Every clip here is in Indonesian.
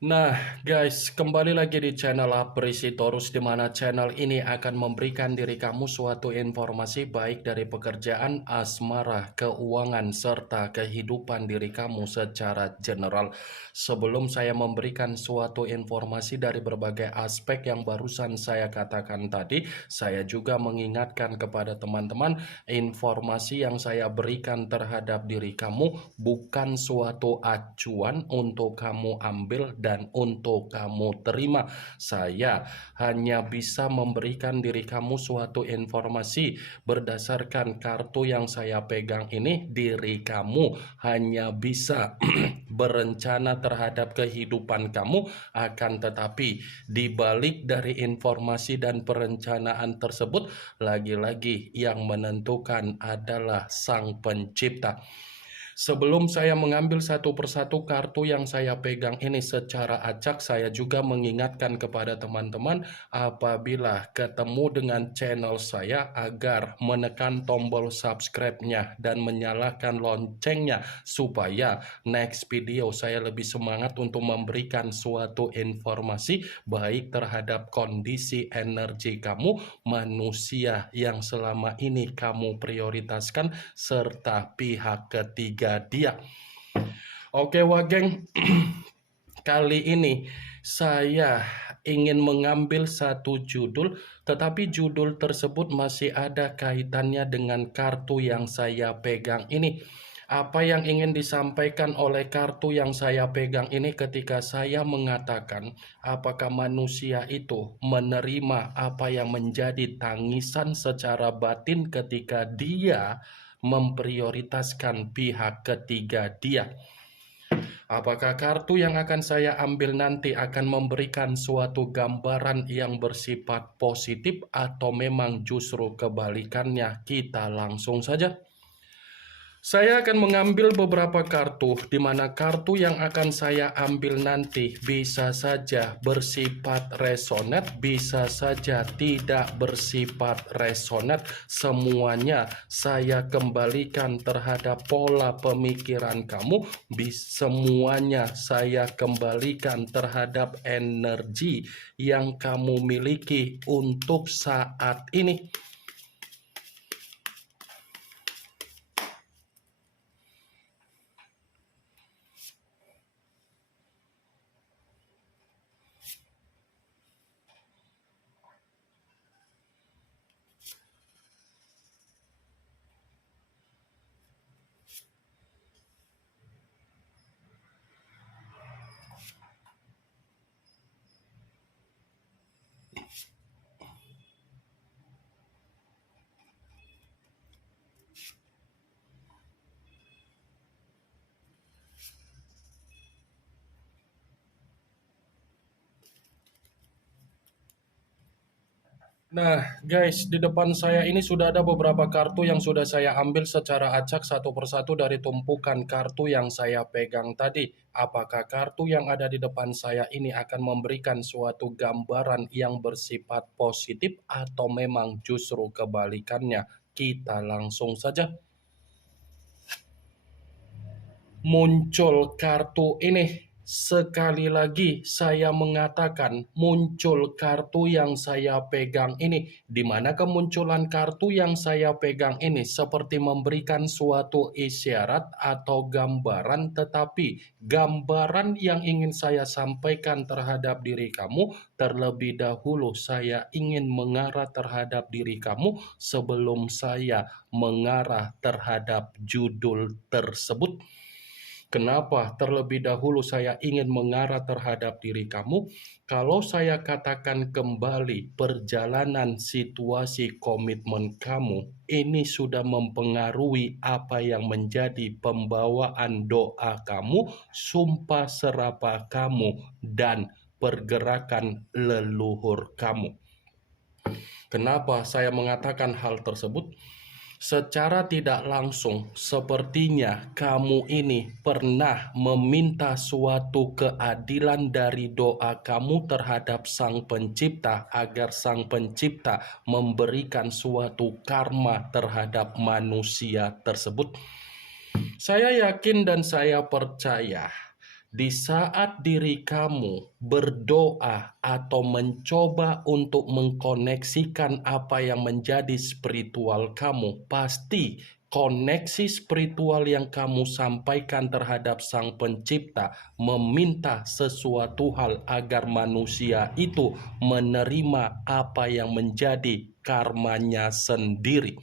Nah, guys, kembali lagi di channel Apresitorus, di mana channel ini akan memberikan diri kamu suatu informasi baik dari pekerjaan, asmara, keuangan, serta kehidupan diri kamu secara general. Sebelum saya memberikan suatu informasi dari berbagai aspek yang barusan saya katakan tadi, saya juga mengingatkan kepada teman-teman, informasi yang saya berikan terhadap diri kamu bukan suatu acuan untuk kamu ambil dan untuk kamu terima. Saya hanya bisa memberikan diri kamu suatu informasi berdasarkan kartu yang saya pegang ini. Diri kamu hanya bisa berencana terhadap kehidupan kamu, akan tetapi di balik dari informasi dan perencanaan tersebut, lagi-lagi yang menentukan adalah Sang Pencipta. Sebelum saya mengambil satu persatu kartu yang saya pegang ini secara acak, saya juga mengingatkan kepada teman-teman apabila ketemu dengan channel saya agar menekan tombol subscribe-nya dan menyalakan loncengnya supaya next video saya lebih semangat untuk memberikan suatu informasi baik terhadap kondisi energi kamu, manusia yang selama ini kamu prioritaskan, serta pihak ketiga dia. Oke, Wageng, kali ini saya ingin mengambil satu judul, tetapi judul tersebut masih ada kaitannya dengan kartu yang saya pegang ini. Apa yang ingin disampaikan oleh kartu yang saya pegang ini ketika saya mengatakan apakah manusia itu menerima apa yang menjadi tangisan secara batin ketika dia memprioritaskan pihak ketiga dia. Apakah kartu yang akan saya ambil nanti akan memberikan suatu gambaran yang bersifat positif atau memang justru kebalikannya? Kita langsung saja. Saya akan mengambil beberapa kartu, di mana kartu yang akan saya ambil nanti bisa saja bersifat resonate, bisa saja tidak bersifat resonate. Semuanya saya kembalikan terhadap pola pemikiran kamu, semuanya saya kembalikan terhadap energi yang kamu miliki untuk saat ini. Nah, guys, di depan saya ini sudah ada beberapa kartu yang sudah saya ambil secara acak satu persatu dari tumpukan kartu yang saya pegang tadi. Apakah kartu yang ada di depan saya ini akan memberikan suatu gambaran yang bersifat positif atau memang justru kebalikannya? Kita langsung saja. Muncul kartu ini. Sekali lagi saya mengatakan muncul kartu yang saya pegang ini, di mana kemunculan kartu yang saya pegang ini seperti memberikan suatu isyarat atau gambaran, tetapi gambaran yang ingin saya sampaikan terhadap diri kamu, terlebih dahulu saya ingin mengarah terhadap diri kamu sebelum saya mengarah terhadap judul tersebut. Kenapa terlebih dahulu saya ingin mengarah terhadap diri kamu? Kalau saya katakan kembali perjalanan situasi komitmen kamu, ini sudah mempengaruhi apa yang menjadi pembawaan doa kamu, sumpah serapah kamu, dan pergerakan leluhur kamu. Kenapa saya mengatakan hal tersebut? Secara tidak langsung, sepertinya kamu ini pernah meminta suatu keadilan dari doa kamu terhadap Sang Pencipta, agar Sang Pencipta memberikan suatu karma terhadap manusia tersebut. Saya yakin dan saya percaya Di saat diri kamu berdoa atau mencoba untuk mengkoneksikan apa yang menjadi spiritual kamu, pasti koneksi spiritual yang kamu sampaikan terhadap Sang Pencipta meminta sesuatu hal agar manusia itu menerima apa yang menjadi karmanya sendiri.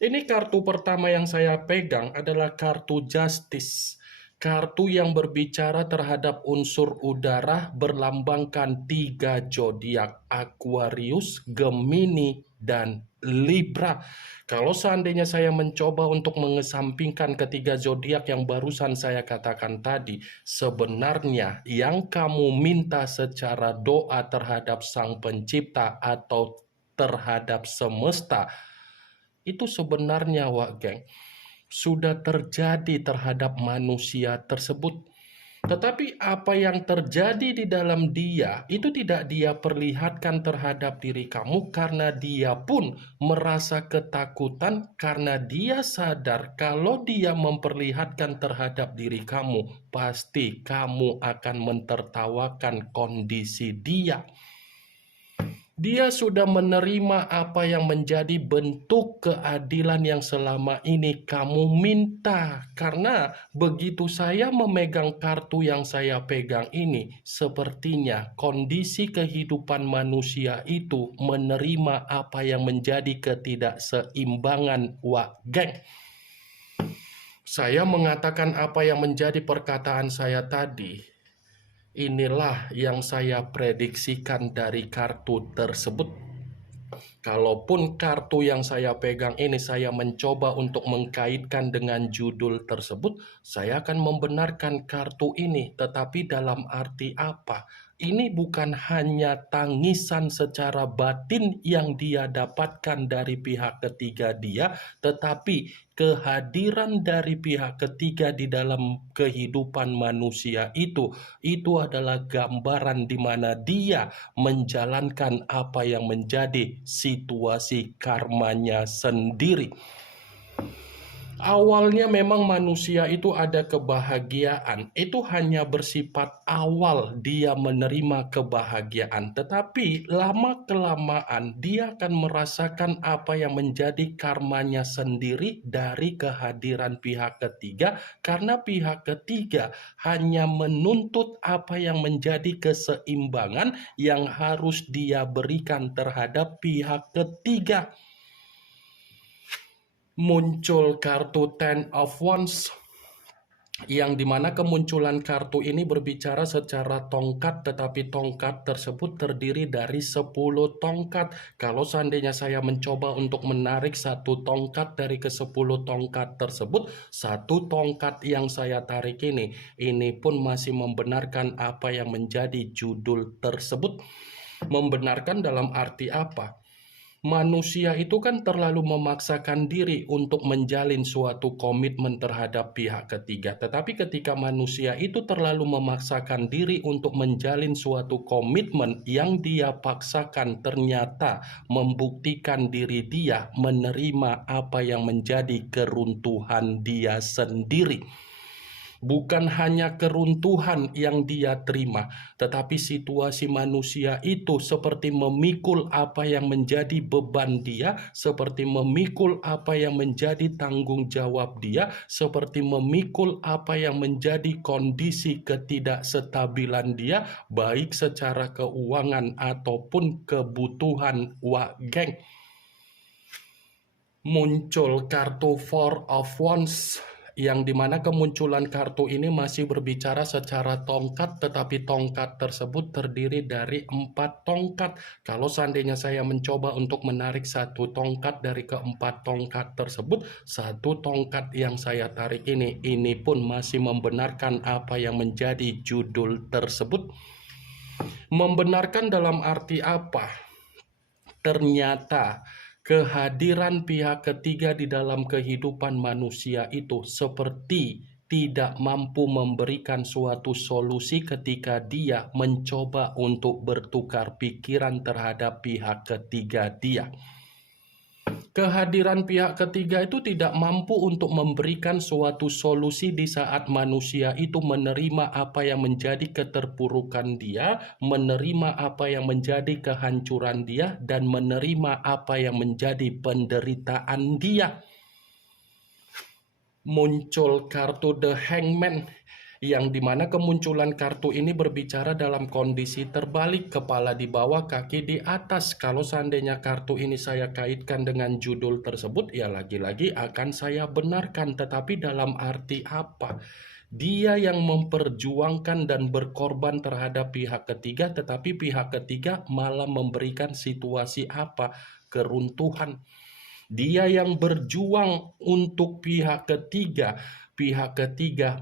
Ini kartu pertama yang saya pegang adalah kartu Justice. Kartu yang berbicara terhadap unsur udara berlambangkan 3 zodiak: Aquarius, Gemini, dan Libra. Kalau seandainya saya mencoba untuk mengesampingkan ketiga zodiak yang barusan saya katakan tadi, sebenarnya yang kamu minta secara doa terhadap Sang Pencipta atau terhadap semesta itu sebenarnya, geng, sudah terjadi terhadap manusia tersebut. Tetapi apa yang terjadi di dalam dia itu tidak dia perlihatkan terhadap diri kamu, karena dia pun merasa ketakutan karena dia sadar kalau dia memperlihatkan terhadap diri kamu, pasti kamu akan mentertawakan kondisi dia. Dia sudah menerima apa yang menjadi bentuk keadilan yang selama ini kamu minta. Karena begitu saya memegang kartu yang saya pegang ini, sepertinya kondisi kehidupan manusia itu menerima apa yang menjadi ketidakseimbangan, geng. Saya mengatakan apa yang menjadi perkataan saya tadi. Inilah yang saya prediksikan dari kartu tersebut. Kalaupun kartu yang saya pegang ini saya mencoba untuk mengkaitkan dengan judul tersebut, saya akan membenarkan kartu ini. Tetapi dalam arti apa? Ini bukan hanya tangisan secara batin yang dia dapatkan dari pihak ketiga dia, tetapi kehadiran dari pihak ketiga di dalam kehidupan manusia itu adalah gambaran di mana dia menjalankan apa yang menjadi situasi karmanya sendiri. Awalnya memang manusia itu ada kebahagiaan. Itu hanya bersifat awal dia menerima kebahagiaan. Tetapi lama-kelamaan dia akan merasakan apa yang menjadi karmanya sendiri dari kehadiran pihak ketiga. Karena pihak ketiga hanya menuntut apa yang menjadi keseimbangan yang harus dia berikan terhadap pihak ketiga. Muncul kartu Ten of Wands, yang dimana kemunculan kartu ini berbicara secara tongkat, tetapi tongkat tersebut terdiri dari 10 tongkat. Kalau seandainya saya mencoba untuk menarik satu tongkat dari ke-10 tongkat tersebut, satu tongkat yang saya tarik ini pun masih membenarkan apa yang menjadi judul tersebut. Membenarkan dalam arti apa? Manusia itu kan terlalu memaksakan diri untuk menjalin suatu komitmen terhadap pihak ketiga. Tetapi ketika manusia itu terlalu memaksakan diri untuk menjalin suatu komitmen yang dia paksakan, ternyata membuktikan diri dia menerima apa yang menjadi keruntuhan dia sendiri. Bukan hanya keruntuhan yang dia terima, tetapi situasi manusia itu seperti memikul apa yang menjadi beban dia, seperti memikul apa yang menjadi tanggung jawab dia, seperti memikul apa yang menjadi kondisi ketidakstabilan dia, baik secara keuangan ataupun kebutuhan, geng. Muncul kartu Four of Wands, yang dimana kemunculan kartu ini masih berbicara secara tongkat, tetapi tongkat tersebut terdiri dari 4 tongkat. Kalau seandainya saya mencoba untuk menarik satu tongkat dari ke-4 tongkat tersebut, satu tongkat yang saya tarik ini pun masih membenarkan apa yang menjadi judul tersebut. Membenarkan dalam arti apa? Ternyata kehadiran pihak ketiga di dalam kehidupan manusia itu seperti tidak mampu memberikan suatu solusi ketika dia mencoba untuk bertukar pikiran terhadap pihak ketiga dia. Kehadiran pihak ketiga itu tidak mampu untuk memberikan suatu solusi di saat manusia itu menerima apa yang menjadi keterpurukan dia, menerima apa yang menjadi kehancuran dia, dan menerima apa yang menjadi penderitaan dia. Muncul kartu The Hangman, yang dimana kemunculan kartu ini berbicara dalam kondisi terbalik, kepala di bawah, kaki di atas. Kalau seandainya kartu ini saya kaitkan dengan judul tersebut, ya lagi-lagi akan saya benarkan. Tetapi dalam arti apa? Dia yang memperjuangkan dan berkorban terhadap pihak ketiga, tetapi pihak ketiga malah memberikan situasi apa? Keruntuhan. Dia yang berjuang untuk pihak ketiga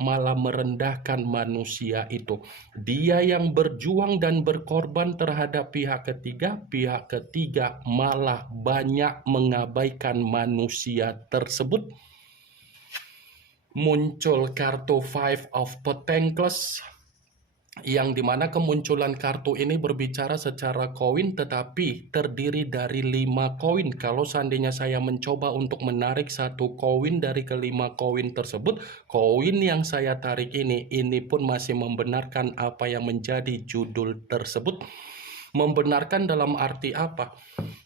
malah merendahkan manusia itu. Dia yang berjuang dan berkorban terhadap pihak ketiga malah banyak mengabaikan manusia tersebut. Muncul kartu Five of Pentacles, yang dimana kemunculan kartu ini berbicara secara koin, tetapi terdiri dari 5 koin. Kalau seandainya saya mencoba untuk menarik satu koin dari kelima koin tersebut, koin yang saya tarik ini pun masih membenarkan apa yang menjadi judul tersebut. Membenarkan dalam arti apa?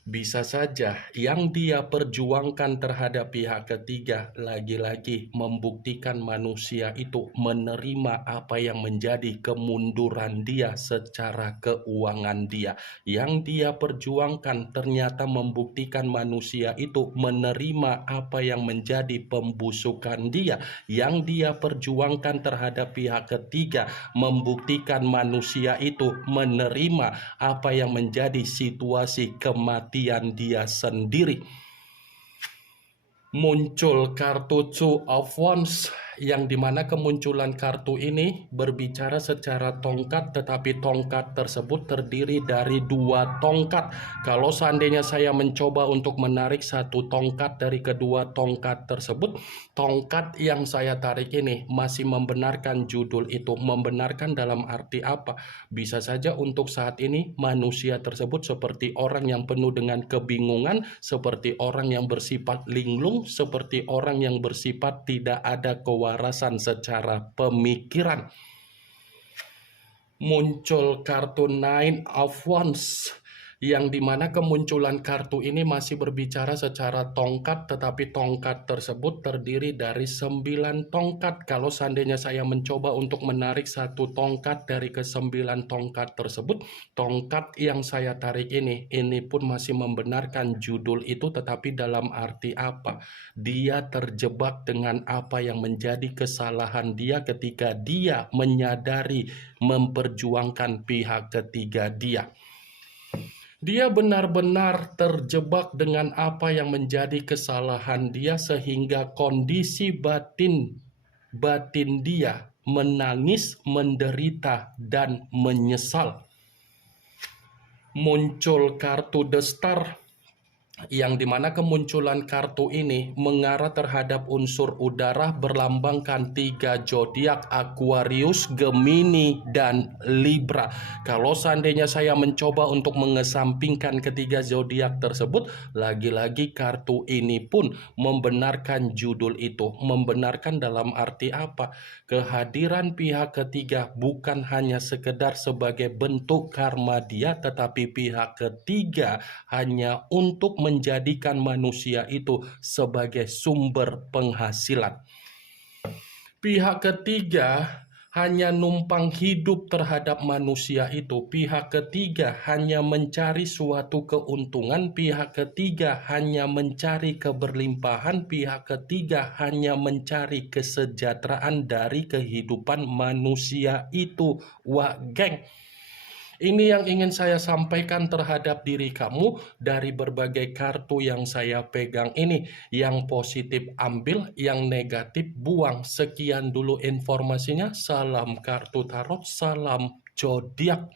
Bisa saja yang dia perjuangkan terhadap pihak ketiga lagi-lagi membuktikan manusia itu menerima apa yang menjadi kemunduran dia secara keuangan dia. Yang dia perjuangkan ternyata membuktikan manusia itu menerima apa yang menjadi pembusukan dia. Yang dia perjuangkan terhadap pihak ketiga membuktikan manusia itu menerima apa yang menjadi situasi kematian dia sendiri. Muncul kartu Two of Wands, yang dimana kemunculan kartu ini berbicara secara tongkat, tetapi tongkat tersebut terdiri dari 2 tongkat. Kalau seandainya saya mencoba untuk menarik satu tongkat dari kedua tongkat tersebut, tongkat yang saya tarik ini masih membenarkan judul itu. Membenarkan dalam arti apa? Bisa saja untuk saat ini manusia tersebut seperti orang yang penuh dengan kebingungan, seperti orang yang bersifat linglung, seperti orang yang bersifat tidak ada kewarasan secara pemikiran. Muncul kartu Nine of Wands, yang dimana kemunculan kartu ini masih berbicara secara tongkat, tetapi tongkat tersebut terdiri dari 9 tongkat. Kalau seandainya saya mencoba untuk menarik satu tongkat dari ke-9 tongkat tersebut, tongkat yang saya tarik ini pun masih membenarkan judul itu, tetapi dalam arti apa? Dia terjebak dengan apa yang menjadi kesalahan dia ketika dia menyadari memperjuangkan pihak ketiga dia. Dia benar-benar terjebak dengan apa yang menjadi kesalahan dia, sehingga kondisi batin dia menangis, menderita, dan menyesal. Muncul kartu The Star, yang dimana kemunculan kartu ini mengarah terhadap unsur udara, berlambangkan 3 zodiak: Aquarius, Gemini, dan Libra. Kalau seandainya saya mencoba untuk mengesampingkan ketiga zodiak tersebut, lagi-lagi kartu ini pun membenarkan judul itu. Membenarkan dalam arti apa? Kehadiran pihak ketiga bukan hanya sekedar sebagai bentuk karma dia, tetapi pihak ketiga hanya untuk menjadikan manusia itu sebagai sumber penghasilan. Pihak ketiga hanya numpang hidup terhadap manusia itu. Pihak ketiga hanya mencari suatu keuntungan. Pihak ketiga hanya mencari keberlimpahan. Pihak ketiga hanya mencari kesejahteraan dari kehidupan manusia itu. Wah, geng. Ini yang ingin saya sampaikan terhadap diri kamu dari berbagai kartu yang saya pegang ini. Yang positif ambil, yang negatif buang. Sekian dulu informasinya. Salam kartu tarot, salam zodiak.